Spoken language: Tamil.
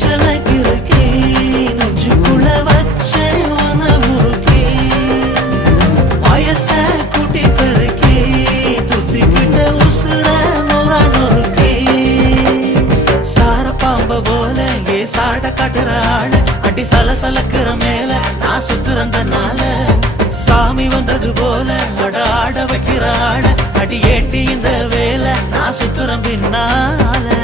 சலக்கிருக்கே நெஞ்சுக்குள்ள வச்சே உனவுருக்கே வயச கூட்டி பெருக்கே துத்திக்கிட்ட உசுர நூறா நொறுக்கே சார பாம்ப போல ஏ சாட காட்டுற ஆள அடி சலசலக்கிற மேல நான் சுத்துறந்தனால சாமி வந்தது போல அட ஆட வைக்கிற ஆள அடி ஏண்டி இந்த வேலை நான் சுத்துறேன் பின்னால